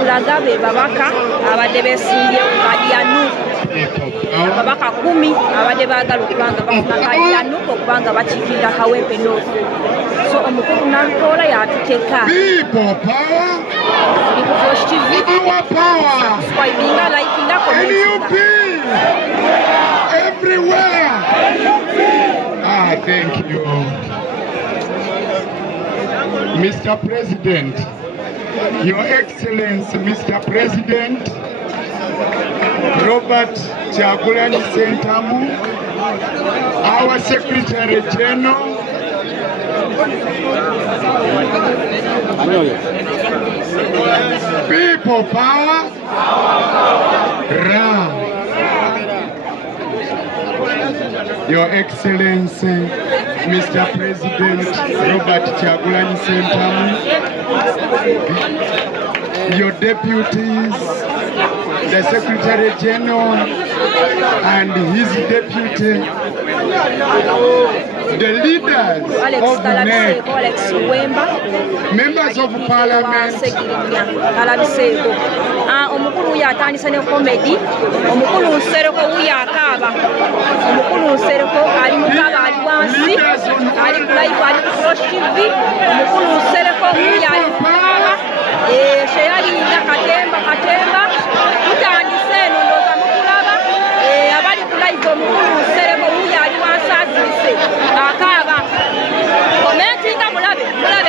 kulaga be babaka abadde beesimbye ku Kalyanuuko ababaka 10 abadde baagala okubanga bafuna Kalyanuuko okubanga bakiikirira Kawempe North. So omukulu Nalukoola yatuteeka subscribinga, likinga, commentinga. Everywhere. Thank you. Mr. President, Your Excellency, Mr. President, Robert Kyagulanyi Ssentamu, our Secretary General, people power, Ra. Your Excellency, Mr. President Robert Kyagulanyi Ssentamu, your deputies, the Secretary General and his deputy, the leaders of NEC, members of Parliament. Omukulu yatandise ne komedi, omukulu Nsereko wuyakaaba, omukulu Nsereko ali mukaba ali wansi, ali ku live, ali ku Flash TV, omukulu Nsereko wuyali mukaba, sheyalinda katemba, tutandise eno ndooza mukulaba, abali ku live omukulu Nsereko wuyali wansi azirise, akaaba. Commentinga mulabe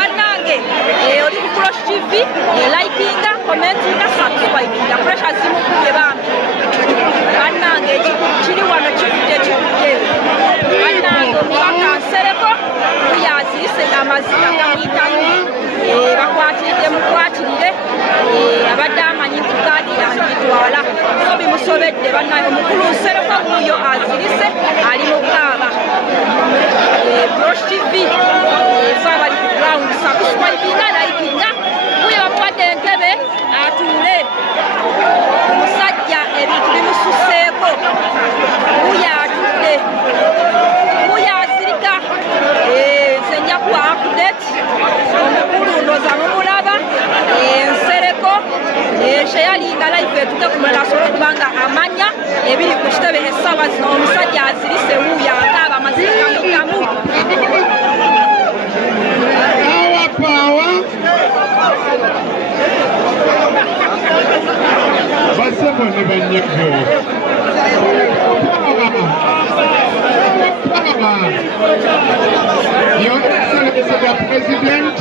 bannange, oli ku Flash TV, likinga, commentinga, subscribinga, pressure zimukubye bambi. Bannange kiri wano kikudde. Bannange omubaka Nsereko yazirise amazina gamuyitamu, bakwatiridde mukwatirire, abadde amanyi ku gaadi yagitwala, so bimusobedde bannange. Omukulu Nsereko wuuyo azirise ali mu kaaba. Flash TV, abali ku ground, subscribinga, likinga, wuuyo bamuwadde entebe atuule. Omusajja ebintu bimususeeko, wuuyo atudde, wuuyo azirika. Nze nja kuwa update, omukulu ndooza mumulaba, Nsereko sheyalinga live etutte ku mulala asobole okubanga amanya ebiri ku kitebe essaawa zino. Omusajja azirise wuuyo akaaba amazina gamuyitamu. Basebo ne banyego. Your Excellency the President,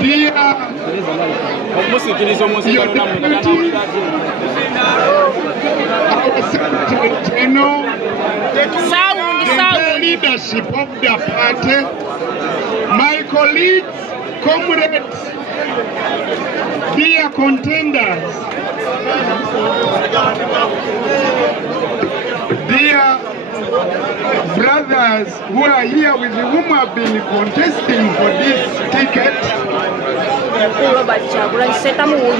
dear our Secretary General, the leadership of the party, my colleagues, comrades, dear contenders, dear brothers who are here with whom have been contesting for this ticket,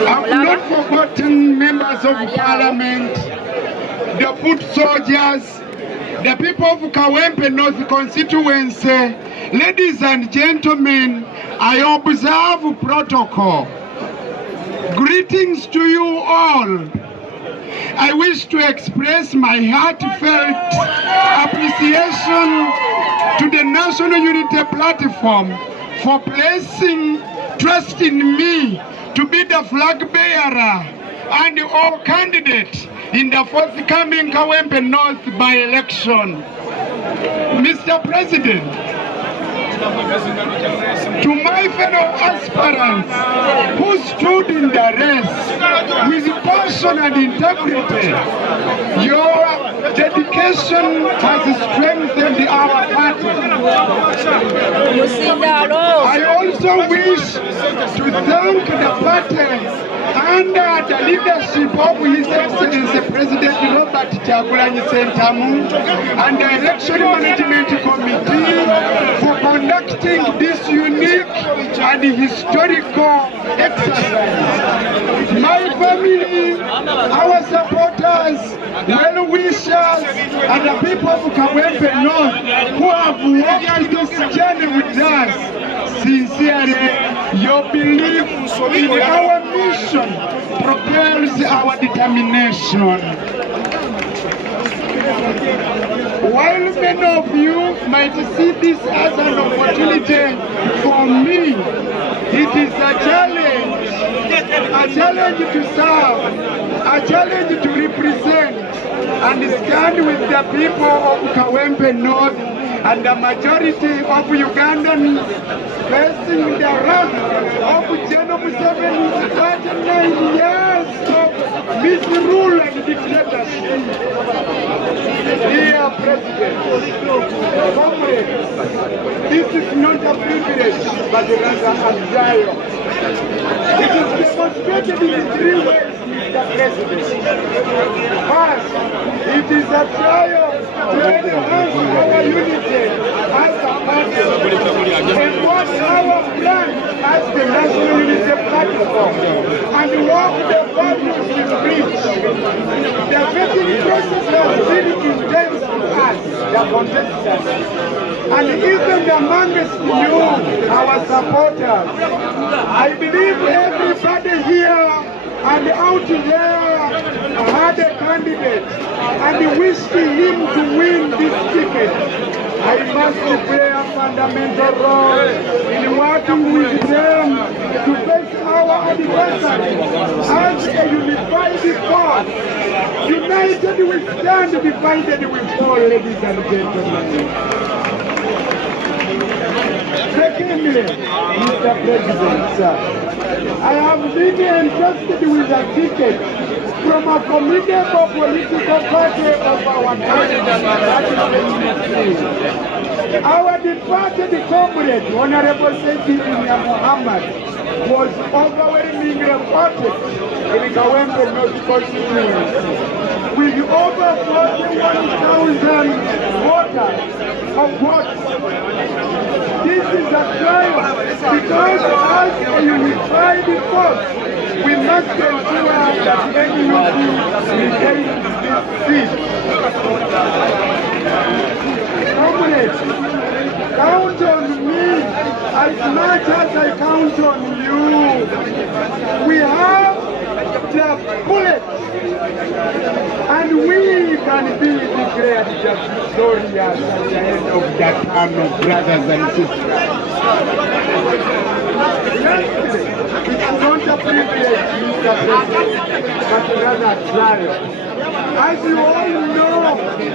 I've not forgotten members of Parliament, the foot soldiers, the people of Kawempe North constituency. Ladies and gentlemen, I observe protocol. Greetings to you all. I wish to express my heartfelt appreciation to the National Unity Platform for placing trust in me to be the flag bearer and all candidate in the forthcoming Kawempe North by-election. Mr. President, to my fellow aspirants who stood in the race with passion and integrity, your dedication has strengthened our party. I also wish to thank the party under the leadership of His Excellency President Robert Kyagulanyi Ssentamu and the Election Management Committee for conducting this unique and historical exercise. My family, our supporters, well-wishers, and the people of Kawempe North who have walked this journey with us, sincerely, your belief in our mission propels our determination. While many of you might see this as an opportunity for me, it is a challenge to serve, a challenge to represent and stand with the people of Kawempe North and the majority of Ugandans facing the wrath of General Museveni's 39 years of misrule and dictatorship. Dear President, comrades, this is not a privilege, but rather a triumph. It is demonstrated in 3 ways, Mr. President. First, it is a triumph to enhance our unity as a party and what our plan as the National Unity Platform and walk the values we preach. The vetting process has been intense to us, the contestants, and even amongst you, our supporters. I believe everybody here and out there had a candidate and wished him to win this ticket. I must play a fundamental role in working with them to face our adversary as a unified force. United we stand, divided we fall, ladies and gentlemen. Secondly, Mr. President, sir, I have been entrusted with a ticket from a formidable political party of our country. Our departed comrade, Honorable Sethi Muhammad, was overwhelmingly voted in Kawempe North constituency with over 41,000 voters of votes. This is a triumph because as a unified force, we must ensure that NUP retains this seat. Comrades, count on me as much as I count on you. We have the bullet, and we can be declared just victorious at the end of that time, brothers and sisters. It's not a privilege, Mr. President, but rather a trial. As you all know,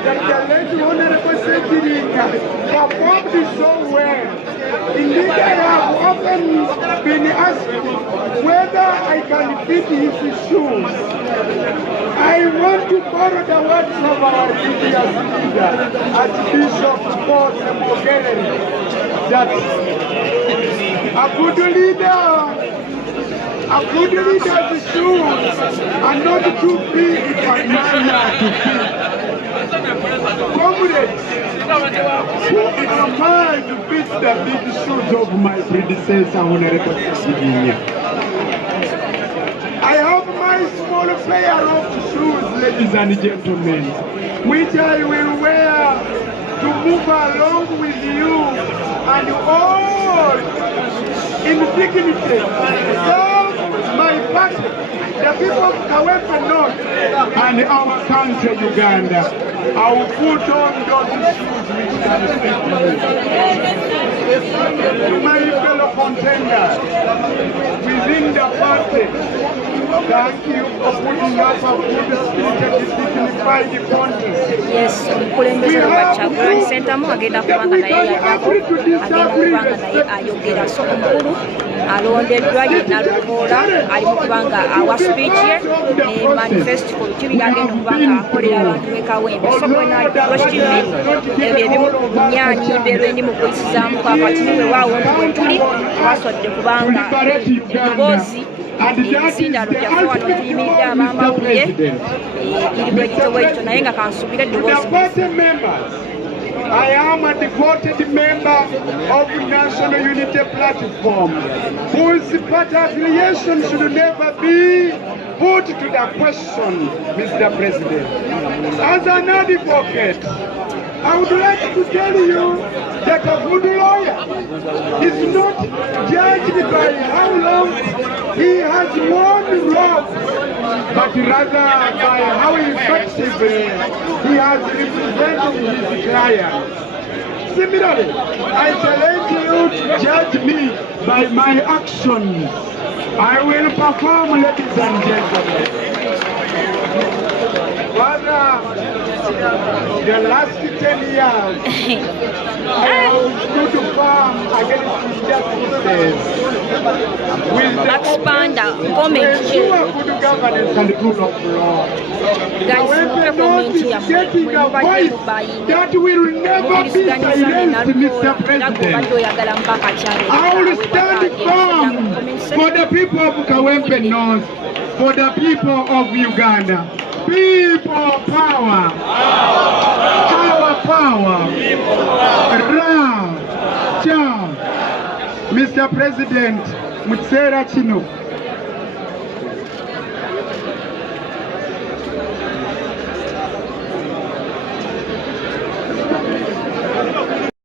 that the late Honorable Sethi performed so well. Indeed, I have often been asked whether I can fit his shoes. I want to borrow the words of our previous leader, Archbishop Paul Sembogerere, that a good leader's shoes are not too big for man to fit. Comrades, who am I to fit the big shoes of my predecessor, Honorable Sethi? I have my small pair of shoes, ladies and gentlemen, which I will wear to move along with you and all in dignity. Serve my party, the people of Kawempe North and our country, Uganda. I will put on those shoes which can fit me. My fellow contenders within the party, thank you for putting up a good spirited, dignified contest. Yes, omukulembeze Kyagulanyi Ssentamu agenda kubanga naye yaddako, agenda kubanga naye ayogera. So omukulu alondeddwa ye Naluvoola ali mu kubanga awa speech ye ne manifesto ku lukibi agenda kubanga akolera abantu b'e Kawempe. So Rosh TV ebyo ebimu ku nnyaanyimba erwendi mu kuyisizaamu kakati niwe waawo bwe tuli twaswadde kubanga eddoboozi ebizindalo byaffe wano tuyimiridde ab'amawulire iri bwekito naye nga kansubire eddoboozi. I am a devoted member of National Unity Platform, whose party affiliation should never be put to the question, Mr. President. As an advocate, I would like to tell you that a good lawyer is not judged by how long he has won law, but rather by how effectively he has represented his client. Similarly, I challenge you to judge me by my actions. I will perform, ladies and gentlemen. The last 10 years, I stood firm against injustices with the Expanda, comment here. good governance and rule of law. Guys, However, comment those here. getting a voice that will never be silenced, Mr. President. I will stand firm for the people of Kawempe North, for the people of Uganda. People power. Power. Ra. Cha. Mr. President, Mutsera Chino.